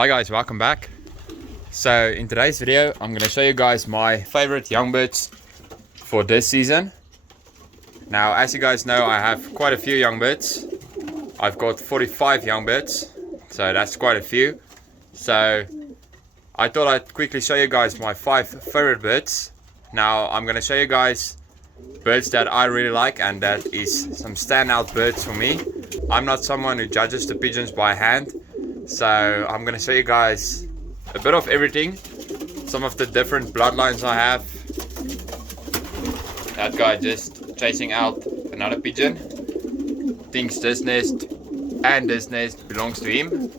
Hi guys, welcome back. So in today's video I'm going to show you guys my favorite young birds for this season. Now as you guys know, I have quite a few young birds. I've got 45 young birds, so that's quite a few. So I thought I'd quickly show you guys my 5 favorite birds. Now I'm going to show you guys birds that I really like, and that is some standout birds for me. I'm not someone who judges the pigeons by hand, so I'm going to show you guys a bit of everything. Some of the different bloodlines I have. That guy just chasing out another pigeon. Thinks this nest and this nest belongs to him.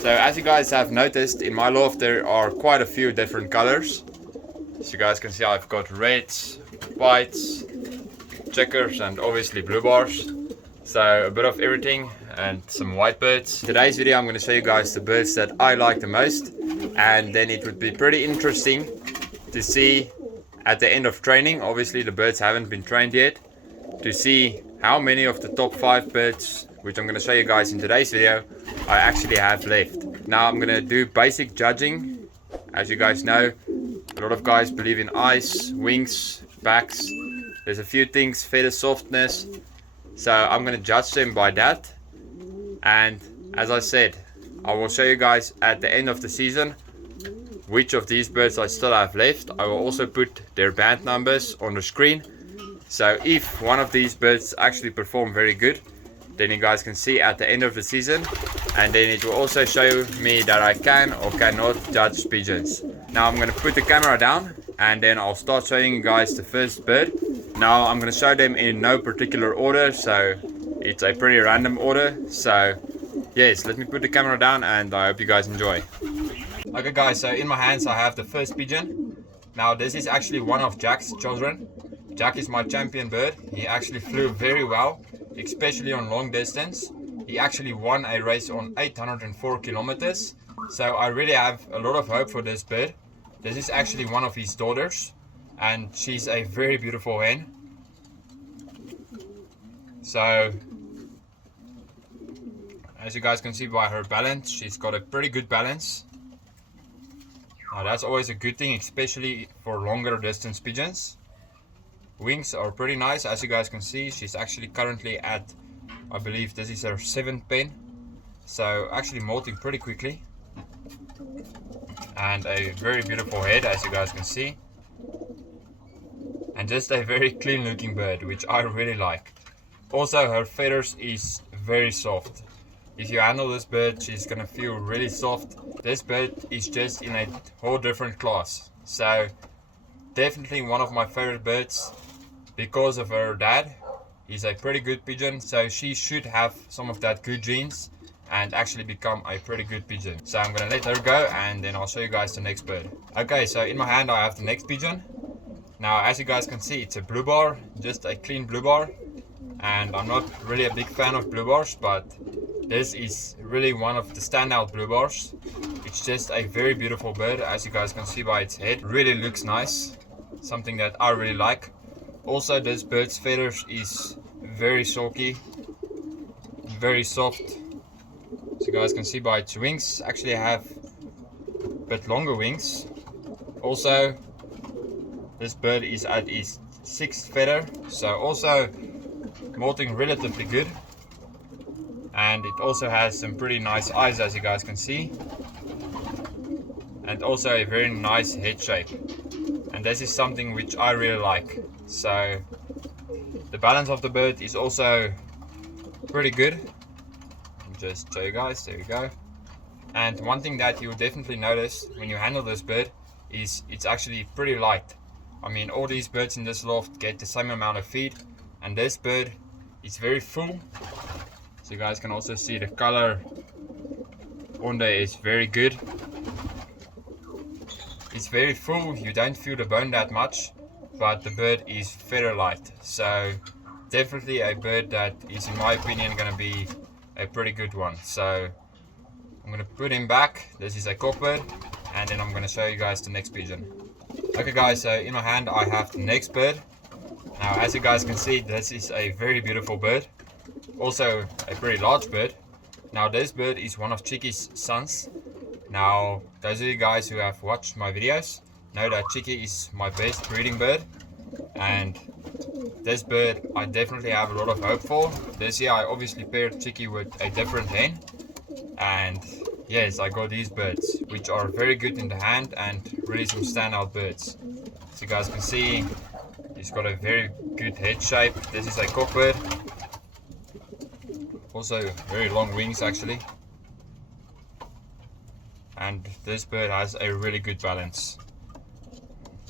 So as you guys have noticed, in my loft there are quite a few different colors. As you guys can see, I've got reds, whites, checkers, and obviously blue bars. So a bit of everything and some white birds. In today's video I'm going to show you guys the birds that I like the most, and then it would be pretty interesting to see at the end of training, obviously the birds haven't been trained yet, to see how many of the top 5 birds, which I'm going to show you guys in today's video, I actually have left. Now I'm going to do basic judging. As you guys know, a lot of guys believe in eyes, wings, backs. There's a few things, feather softness. So I'm going to judge them by that. And as I said, I will show you guys at the end of the season which of these birds I still have left. I will also put their band numbers on the screen. So if one of these birds actually perform very good, then you guys can see at the end of the season. And then it will also show me that I can or cannot judge pigeons. Now I'm going to put the camera down and then I'll start showing you guys the first bird. Now I'm going to show them in no particular order, so it's a pretty random order. So yes, let me put the camera down and I hope you guys enjoy. Okay guys, so in my hands I have the first pigeon. Now this is actually one of Jack's children. Jack is my champion bird. He actually flew very well, especially on long distance. He actually won a race on 804 kilometers. So I really have a lot of hope for this bird. This is actually one of his daughters, and she's a very beautiful hen. So as you guys can see by her balance, she's got a pretty good balance. Now that's always a good thing, especially for longer distance pigeons. Wings are pretty nice. As you guys can see, she's actually currently at, I believe this is her 7th pen. So actually molting pretty quickly. And a very beautiful head, as you guys can see. And just a very clean looking bird, which I really like. Also her feathers is very soft. If you handle this bird, she's gonna feel really soft. This bird is just in a whole different class. So definitely one of my favorite birds because of her dad. He's a pretty good pigeon, so she should have some of that good genes and actually become a pretty good pigeon. So I'm gonna let her go and then I'll show you guys the next bird. Okay, so in my hand I have the next pigeon. Now as you guys can see, it's a blue bar, just a clean blue bar. And I'm not really a big fan of blue bars, but this is really one of the standout blue bars. It's just a very beautiful bird, as you guys can see by its head. Really looks nice, something that I really like. Also this bird's feathers is very silky, very soft. As you guys can see by its wings, actually have a bit longer wings. Also this bird is at its 6th feather, so also molting relatively good. And it also has some pretty nice eyes, as you guys can see, and also a very nice head shape, and this is something which I really like. So the balance of the bird is also pretty good. I'll just show you guys, there you go. And one thing that you'll definitely notice when you handle this bird is it's actually pretty light. I mean, all these birds in this loft get the same amount of feed, and this bird is very full. So you guys can also see the color on there is very good. It's very full, you don't feel the bone that much, but the bird is feather light. So definitely a bird that is, in my opinion, going to be a pretty good one. So I'm going to put him back. This is a cockbird, and then I'm going to show you guys the next pigeon. Okay guys, so in my hand I have the next bird. Now as you guys can see, this is a very beautiful bird. Also a pretty large bird. Now this bird is one of Chiki's sons. Now those of you guys who have watched my videos know that Chiki is my best breeding bird, and this bird I definitely have a lot of hope for. This year I obviously paired Chiki with a different hen, and yes, I got these birds which are very good in the hand and really some standout birds. As you guys can see, he's got a very good head shape. This is a cockbird, also very long wings actually, and this bird has a really good balance.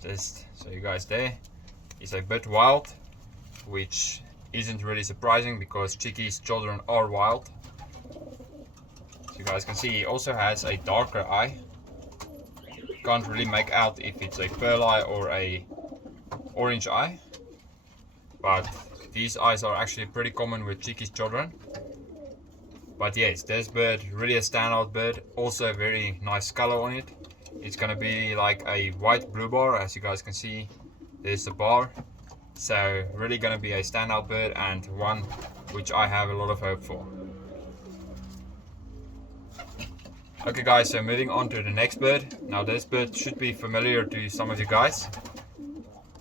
Just so you guys there, he's a bit wild, which isn't really surprising because Chiki's children are wild. So you guys can see he also has a darker eye. Can't really make out if it's a pearl eye or a orange eye, but these eyes are actually pretty common with Chiki's children. But yes, this bird really a standout bird, also a very nice color on it. It's gonna be like a white blue bar, as you guys can see there's the bar. So really gonna be a standout bird, and one which I have a lot of hope for. Okay guys, so moving on to the next bird. Now this bird should be familiar to some of you guys.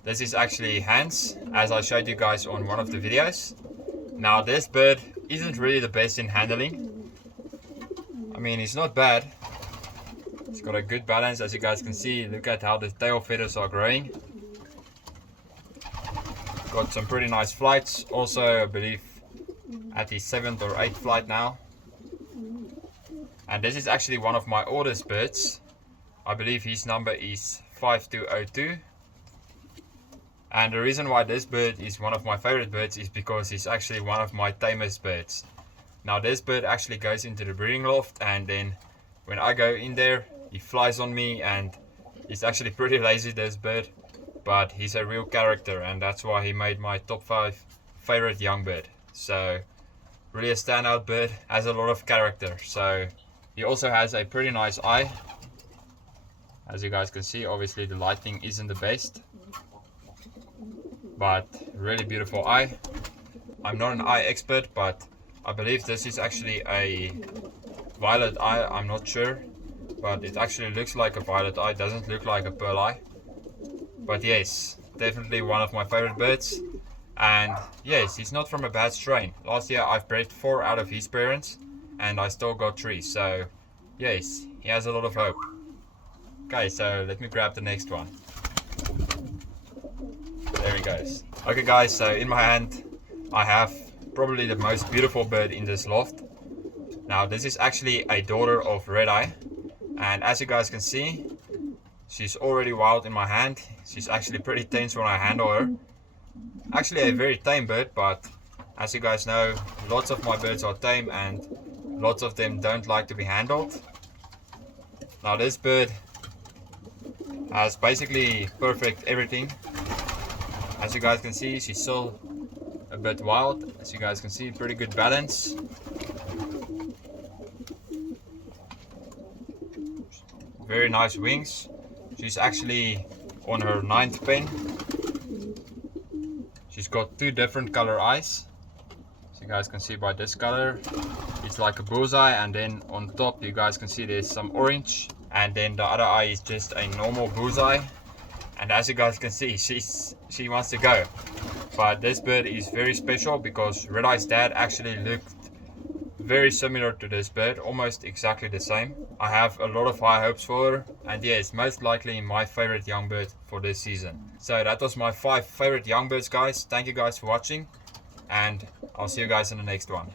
This is actually Hans, as I showed you guys on one of the videos. Now this bird isn't really the best in handling. I mean, it's not bad. It's got a good balance, as you guys can see. Look at how the tail feathers are growing. Got some pretty nice flights. Also, I believe at the 7th or 8th flight now. And this is actually one of my oldest birds. I believe his number is 5202. And the reason why this bird is one of my favorite birds is because he's actually one of my tamest birds. Now this bird actually goes into the breeding loft, and then when I go in there, he flies on me, and he's actually pretty lazy, this bird. But he's a real character, and that's why he made my top 5 favorite young bird. So really a standout bird, has a lot of character. So he also has a pretty nice eye. As you guys can see, obviously the lighting isn't the best, but really beautiful eye. I'm not an eye expert, but I believe this is actually a violet eye. I'm not sure, but it actually looks like a violet eye, doesn't look like a pearl eye. But yes, definitely one of my favorite birds. And yes, he's not from a bad strain. Last year I've bred 4 out of his parents, and I still got 3. So yes, he has a lot of hope. Okay, so let me grab the next one. There he goes. Okay guys, so in my hand I have probably the most beautiful bird in this loft. Now this is actually a daughter of RedEye, and as you guys can see, she's already wild in my hand. She's actually pretty tense when I handle her. Actually a very tame bird, but as you guys know, lots of my birds are tame and lots of them don't like to be handled. Now this bird has basically perfect everything. As you guys can see, she's still a bit wild. As you guys can see, pretty good balance. Very nice wings. She's actually on her 9th pen. She's got 2 different color eyes. As you guys can see by this color, it's like a bullseye, and then on top you guys can see there's some orange, and then the other eye is just a normal bullseye. And as you guys can see, she wants to go. But this bird is very special because RedEye's dad actually looked very similar to this bird, almost exactly the same. I have a lot of high hopes for her, and yes, most likely my favorite young bird for this season. So that was my 5 favorite young birds, guys. Thank you guys for watching, and I'll see you guys in the next one.